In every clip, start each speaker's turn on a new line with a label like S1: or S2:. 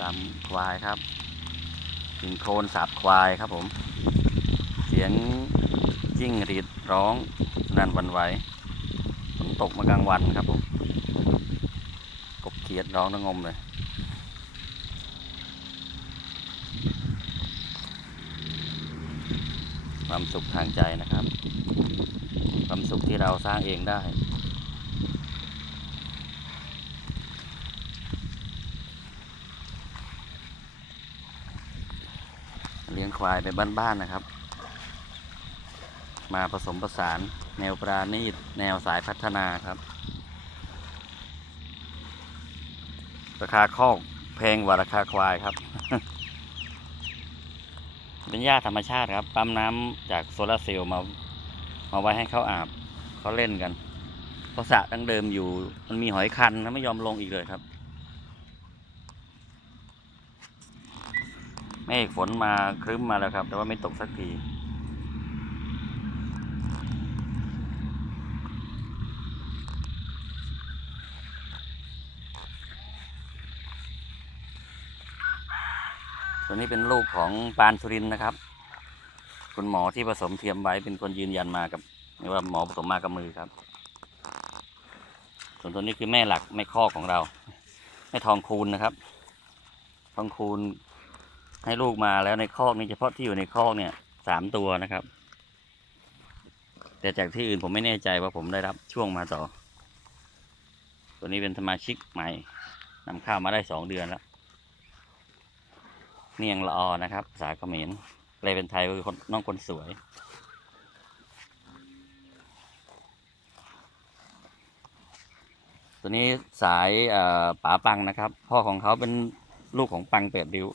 S1: ตามควายครับถึงโคลนสาบควายครับผม เสียงจิ้งหรีดร้องนั่นวันไหวฝนตกมากลางวันครับผมกบเขียดร้องระงมเลยความสุขทางใจนะครับ ความสุขที่เราสร้างเองได้ เลี้ยงควายไปบ้านๆนะครับ มาผสมผสานแนวปราณีตแนวสายพัฒนาครับ ราคาคอกแพงกว่าราคาควายครับ เป็นหญ้าธรรมชาติครับ ปั๊มน้ำจากโซลาร์เซลล์มามาไว้ให้เขาอาบเขาเล่นกันเพราะสระดั้งเดิมอยู่มันมีหอยคันนะไม่ยอมลงอีกเลยครับ เมฆฝนมาครึ้มมาแล้วครับ แต่ว่าไม่ตกสักที ตัวนี้เป็นลูกของปานสุรินนะครับ คุณหมอที่ผสมเทียมไว้เป็นคนยืนยันมากับนี่ว่าหมอผสมมากับมือครับ ส่วนตัวนี้คือแม่หลักแม่ข้อของเราแม่ทองคูณนะครับ ทองคูณ ให้ลูกมาแล้วในคอกนี้เฉพาะที่อยู่ในคอกเนี่ยสามตัวนะครับ แต่จากที่อื่นผมไม่แน่ใจว่าผมได้รับช่วงมาต่อ ตัวนี้เป็นสมาชิกใหม่นำข้าวมาได้สองเดือนแล้วเนียงละออนะครับภาเขมรแปลเป็นไทยคือคนน้องคนสวย ตัวนี้สายป๋าปังนะครับ พ่อของเขาเป็นลูกของปังเปิดริ้ว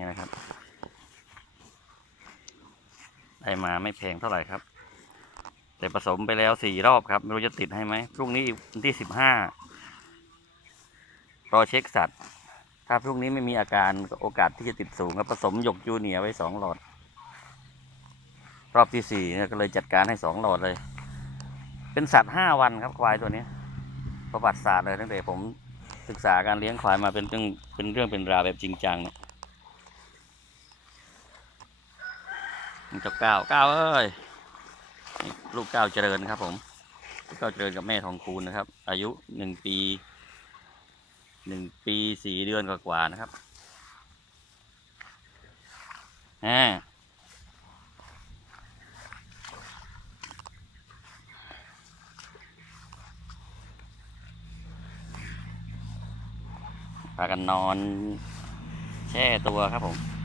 S1: นี่นะครับ ได้มาไม่แพงเท่าไหร่ครับ แต่ผสมไปแล้วสี่รอบครับ ไม่รู้จะติดให้ไหมพรุ่งนี้วันที่สิบห้ารอเช็คสัตว์ ถ้าพรุ่งนี้ไม่มีอาการโอกาสที่จะติดสูงครับผสมหยกจูเนียร์ไว้สองหลอด รอบที่สี่ก็เลยจัดการให้สองหลอดเลย เป็นสัตว์ห้าวันครับควายตัวนี้ ประวัติศาสตร์เลยตั้งแต่ผมศึกษาการเลี้ยงควายมาเป็นเรื่องเป็นเรื่องเป็นราวแบบจริงจังเนี่ย เจ้าก้าวก้าวเอ้ยลูกก้าวเจริญครับ ผมลูกก้าวเจริญกับแม่ทองคูณนะครับ อายุหนึ่งปีหนึ่งปีสี่เดือนกว่าๆนะครับอ่าพากันนอน แช่ตัวครับผม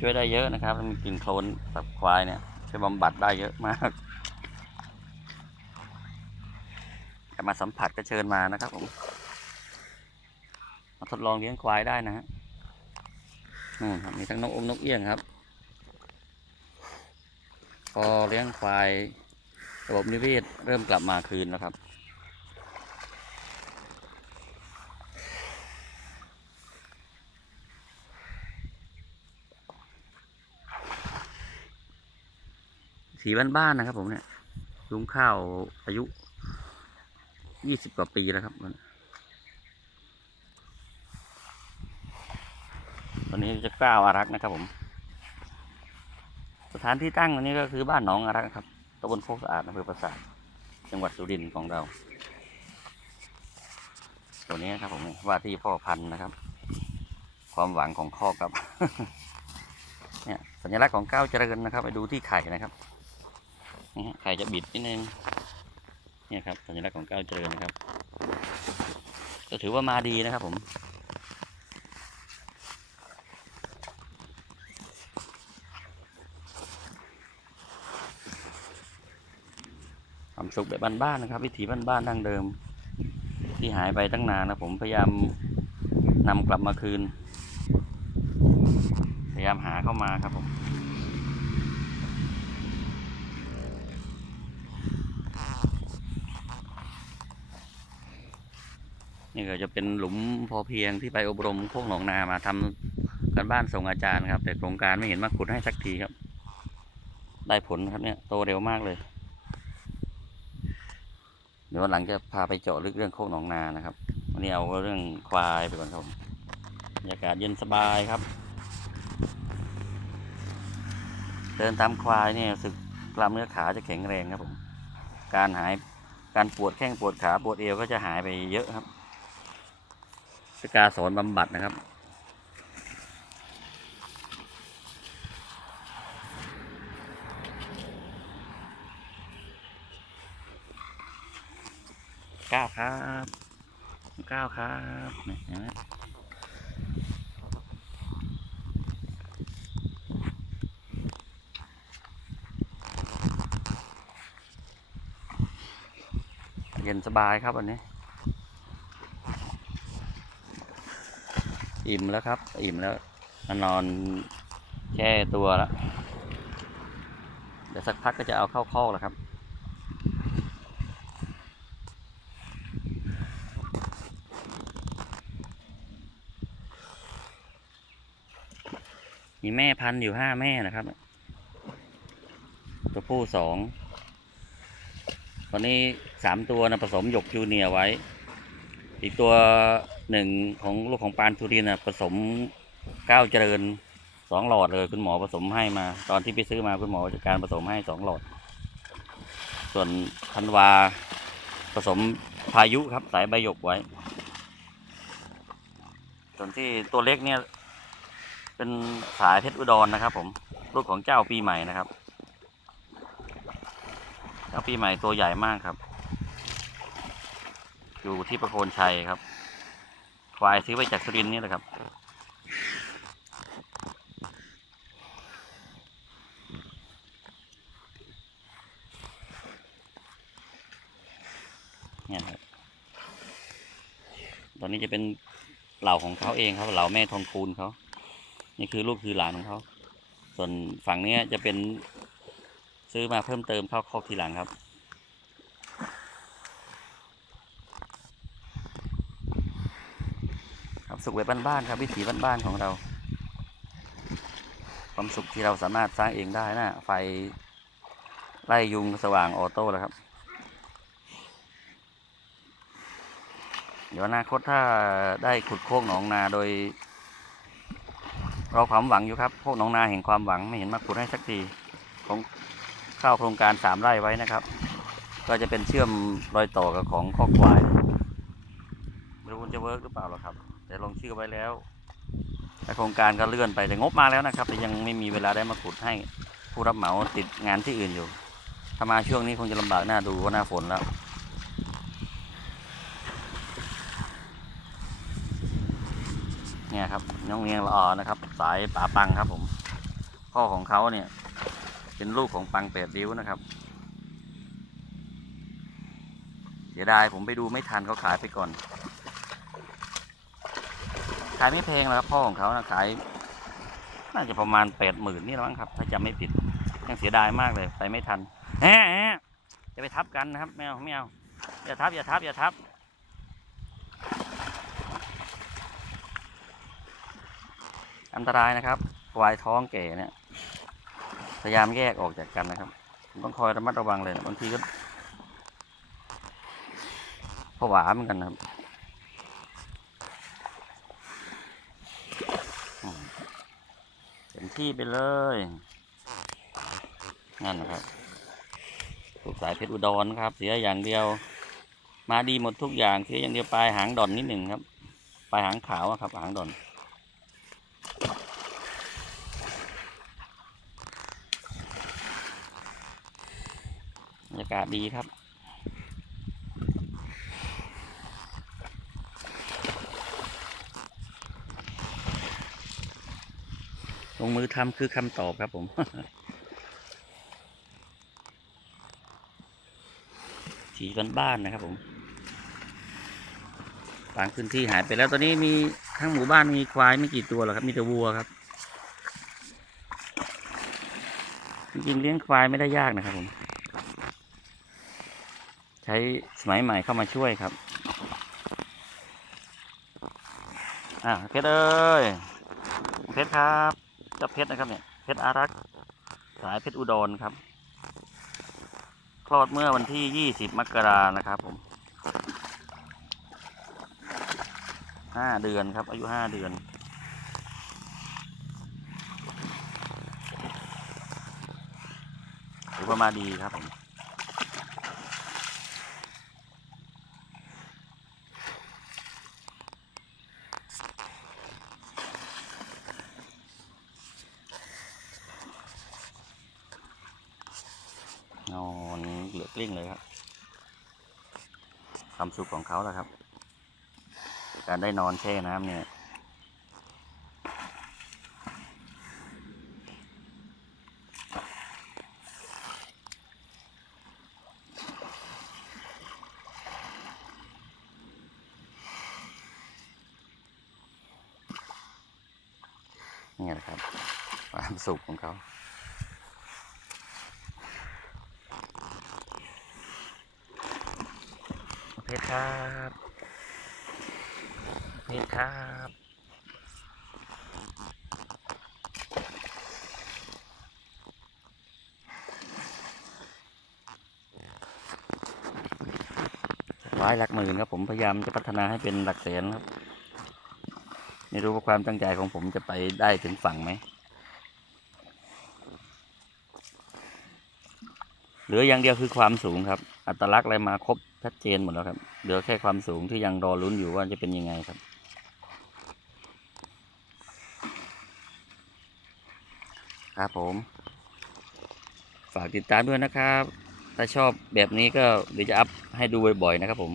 S1: ช่วยได้เยอะนะครับมีกลิ่นโคลนสับควายเนี่ยช่วยบำบัดได้เยอะมากจะมาสัมผัสก็เชิญมานะครับผม มาทดลองเลี้ยงควายได้นะฮะอืมครับมีทั้งนกอมนกเอี้ยงครับ พอเลี้ยงควายระบบนิเวศเริ่มกลับมาคืนแล้วครับ สีบ้านๆนะครับ ผมเนี่ยลุงข้าวอายุยี่สิบกว่าปีแล้วครับมันตอนนี้จะกล้าวอารักนะครับ ผม สถานที่ตั้งวันนี้ก็คือบ้านหนองอารักครับตำบลโคกสะอาดอำเภอปราสาทจังหวัดสุรินทร์ของเรา ตัวนี้ครับผมว่าที่พ่อพันธุ์นะครับ ความหวังของข้อครับ เนี่ยสัญลักษณ์ของก้าวเจริญนะครับ ไปดูที่ไข่นะครับ นี่ฮะไข่จะบิดนิดนึงเนี่ยครับสัญลักษณ์ของก้าวเจริญนะครับ ก็ถือว่ามาดีนะครับผมความสุขแบบบ้านๆนะครับ วิถีบ้านๆดั้งเดิม ที่หายไปตั้งนานนะผมพยายามนำกลับมาคืน พยายามหาเข้ามาครับผม นี่ก็จะเป็นหลุมพอเพียงที่ไปอบรมโคกหนองนามาทำกันบ้านส่งอาจารย์ครับ แต่โครงการไม่เห็นมาขุดให้สักทีครับ ได้ผลครับเนี่ยโตเร็วมากเลย เดี๋ยววันหลังจะพาไปเจาะลึกเรื่องโคกหนองนานะครับ วันนี้เอาเรื่องควายไปก่อนครับบรรยากาศเย็นสบายครับ เดินตามควายเนี่ยสึกกล้ามเนื้อขาจะแข็งแรงครับผมการหายการปวดแข้งปวดขาปวดเอวก็จะหายไปเยอะครับ เป็นกาสอนบำบัดนะครับ ก้าวครับ ก้าวครับนี่เห็นไหมเย็นสบายครับวันนี้ อิ่มแล้วครับ อิ่มแล้วมานอนแช่ตัวแล้วเดี๋ยวสักพักก็จะเอาเข้าคอกแล้วครับ มีแม่พันอยู่ห้าแม่นะครับ ตัวผู้สองตอนนี้สามตัวนะผสมหยกจูเนียร์ไว้ อีกตัว หนึ่งของลูกของปานทุรินนะผสมก้าวเจริญสองหลอดเลยคุณหมอผสมให้มา ตอนที่ไปซื้อมาคุณหมอจัดการผสมให้สองหลอด ส่วนธันวาผสมพายุครับสายใบหยกไว้ ส่วนที่ตัวเล็กเนี่ย เป็นสายเพชรอุดรนะครับ ผมลูกของเจ้าปีใหม่นะครับเจ้าปีใหม่ตัวใหญ่มากครับ อยู่ที่ประโคนชัยครับ ควายซื้อไปจากสุรินนี่แหละครับ เนี่ยครับ ตอนนี้จะเป็นเหล่าของเขาเองครับ เหล่าแม่ทองคูณเขา นี่คือลูกคือหลานของเขา ส่วนฝั่งเนี้ยจะเป็นซื้อมาเพิ่มเติมเข้าคอกทีหลังครับ ความ สุขแบบบ้านๆครับวิถีบ้านๆของเรา ความสุขที่เราสามารถสร้างเองได้นะไฟไล่ยุงสว่างออโต้แล้วครับ เดี๋ยวอนาคตถ้าได้ขุดโคกหนองนาโดย เราความหวังอยู่ครับพวกหนองนาแห่งความหวังไม่เห็นมาขุดให้สักทีของเข้าโครงการสามไร่ไว้นะครับ ก็จะเป็นเชื่อมรอยต่อกับของข้อควายไม่รู้มันจะเวิร์กหรือเปล่าหรอครับ แต่ลงชื่อไว้แล้วแต่โครงการก็เลื่อนไปแต่งบมาแล้วนะครับ แต่ยังไม่มีเวลาได้มาขุดให้ผู้รับเหมาติดงานที่อื่นอยู่ถ้ามาช่วงนี้คงจะลำบากหน้าดูว่าหน้าฝนแล้วเนี่ยครับน้องเนียงละออนะครับ สายป๋าปังครับผม พ่อของเขาเนี่ย เป็นลูกของปังแปดริ้วนะครับเสียดายผมไปดูไม่ทันเขาขายไปก่อน ขายไม่แพงหรอกครับพ่อของเขานะขายน่าจะประมาณแปดหมื่นนี่แล้วมั้งครับ ถ้าจำไม่ผิดยังเสียดายมากเลยไปไม่ทันแหมจะไปทับกันนะครับไม่เอาไม่เอาอย่าทับอย่าทับอย่าทับอันตรายนะครับควายท้องแก่เนี่ย พยายามแยกออกจากกันนะครับ ต้องคอยระมัดระวังเลยบางทีก็ผวาเหมือนกันนะครับอืม เต็มที่ไปเลยนั่นนะครับถูกสายเพชรอุดรครับ เสียอย่างเดียว มาดีหมดทุกอย่างเสียอย่างเดียวปลายหางดอนนิดหนึ่งครับปลายหางขาวอะครับหางดอนบรรยากาศดีครับ ลงมือทำคือคำตอบครับผมถีบ้านๆนะครับผมบางพื้นที่หายไปแล้วตอนนี้มีทั้งหมู่บ้านมีควายไม่กี่ตัวหรอกครับ มีแต่วัวครับ จริงๆเลี้ยงควายไม่ได้ยากนะครับผม ใช้สมัยใหม่เข้ามาช่วยครับอ่าเพชรเอ้ยเพชรครับ เจะเพชรนะครับเนี่ยเพชรอารักษ์สายเพชรอุดรครับ คลอดเมื่อวันที่ 20 มกรานะครับผมห้าเดือนครับ อายุห้าเดือน ถือว่ามาดีครับผม นอนเหลือ กลิ้งเลยครับความสุขของเขาแหละครับ การได้นอนแช่น้ำเนี่ยนี่แหละครับ ความสุขของเขา เพชรครับเพชรครับร้ายหลักหมื่นครับผมพยายามจะพัฒนาให้เป็นหลักแสนครับ ไม่รู้ว่าความตั้งใจของผมจะไปได้ถึงฝั่งไหมเหลืออย่างเดียวคือความสูงครับ อัตลักษณ์อะไรมาครบชัดเจนหมดแล้วครับ เหลือแค่ความสูงที่ยังรอลุ้นอยู่ว่าจะเป็นยังไงครับ ครับผม ฝากติดตามด้วยนะครับ ถ้าชอบแบบนี้ก็เดี๋ยวจะอัพให้ดูบ่อยๆนะครับผม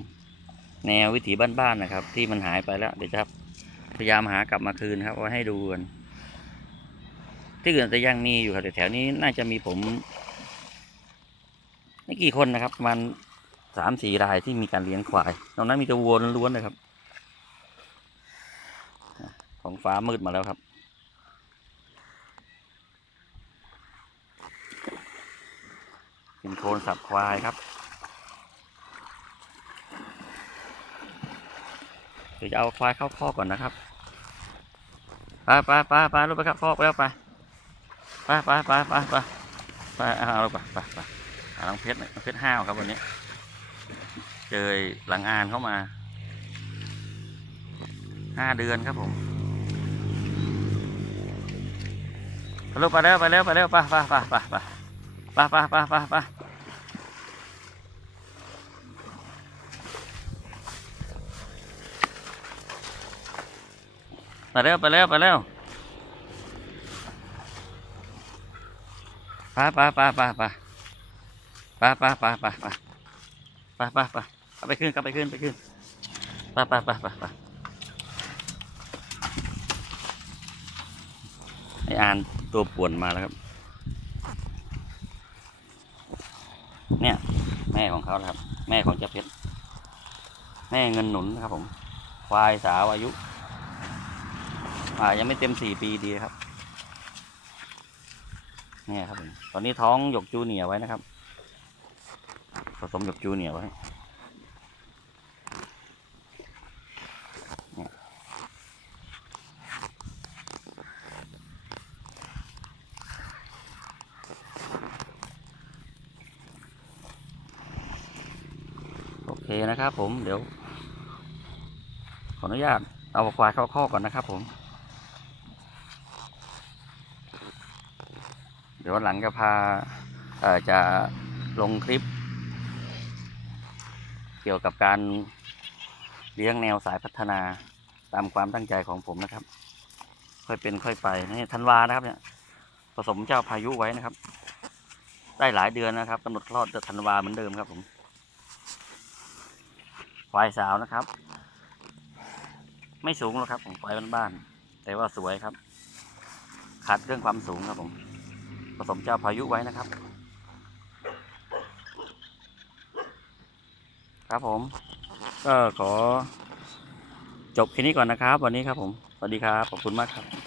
S1: แนววิถีบ้านๆนะครับ ที่มันหายไปแล้วเดี๋ยวจะพยายามหากลับมาคืนครับเอาให้ดูกันที่อื่นจะยังมีอยู่ครับแต่แถวนี้น่าจะมีผม ไม่กี่คนนะครับประมาณสามสี่รายที่มีการเลี้ยงควายตรงนั้นมีแต่วัวล้วนๆเลยครับ ของฟ้ามืดมาแล้วครับ เป็นโคลนสับควายครับเดี๋ยวจะเอาควายเข้าคอกก่อนนะครับไปไปไปไปลูกไปครับคอกไปแล้วไปไปไปไปไปไปไปเอาลูกไปไปไป ลังเพชรน่องเพชรห้าวครับวันนี้ เจอหลังอานเข้ามาห้าเดือนครับผมไปลูกไปแล้วไปแล้วไปแล้วไปไปไปไปไปไปไปไปไปไปไปแล้วไปแล้วไปแล้วไปไปไปไปไป ปไปไปไปไปไปไปไปไปขึ้นกลับไปขึ้นไปขึ้นไปไปไปไปไปไออานตัวป่วนมาแล้วครับ เนี่ย แม่ของเขาครับ แม่ของเจ้าเพชรแม่เงินหนุนนะครับผมควายสาวอายุ อ่ายังไม่เต็มสี่ปีดีครับ เนี่ยครับผมตอนนี้ท้องหยกจูเนียไว้นะครับ ผสมกับจูเนียร์ไว้โอเคนะครับผมเดี๋ยว ขออนุญาตเอาควายเข้าข้อก่อนนะครับผม เดี๋ยววันหลังจะพาอ่อจะลงคลิป เกี่ยวกับการเลี้ยงแนวสายพัฒนาตามความตั้งใจของผมนะครับ ค่อยเป็นค่อยไปนี่ธันวานะครับเนี่ยผสมเจ้าพายุไว้นะครับ ได้หลายเดือนนะครับกำหนดคลอดจะธันวาเหมือนเดิมครับผมควายสาวนะครับ ไม่สูงหรอกครับผมควายบ้านๆแต่ว่าสวยครับ ขาดเรื่องความสูงครับผม ผสมเจ้าพายุไว้นะครับ ครับผม ก็ขอจบแค่นี้ก่อนนะครับ วันนี้ครับผม สวัสดีครับ ขอบคุณมากครับ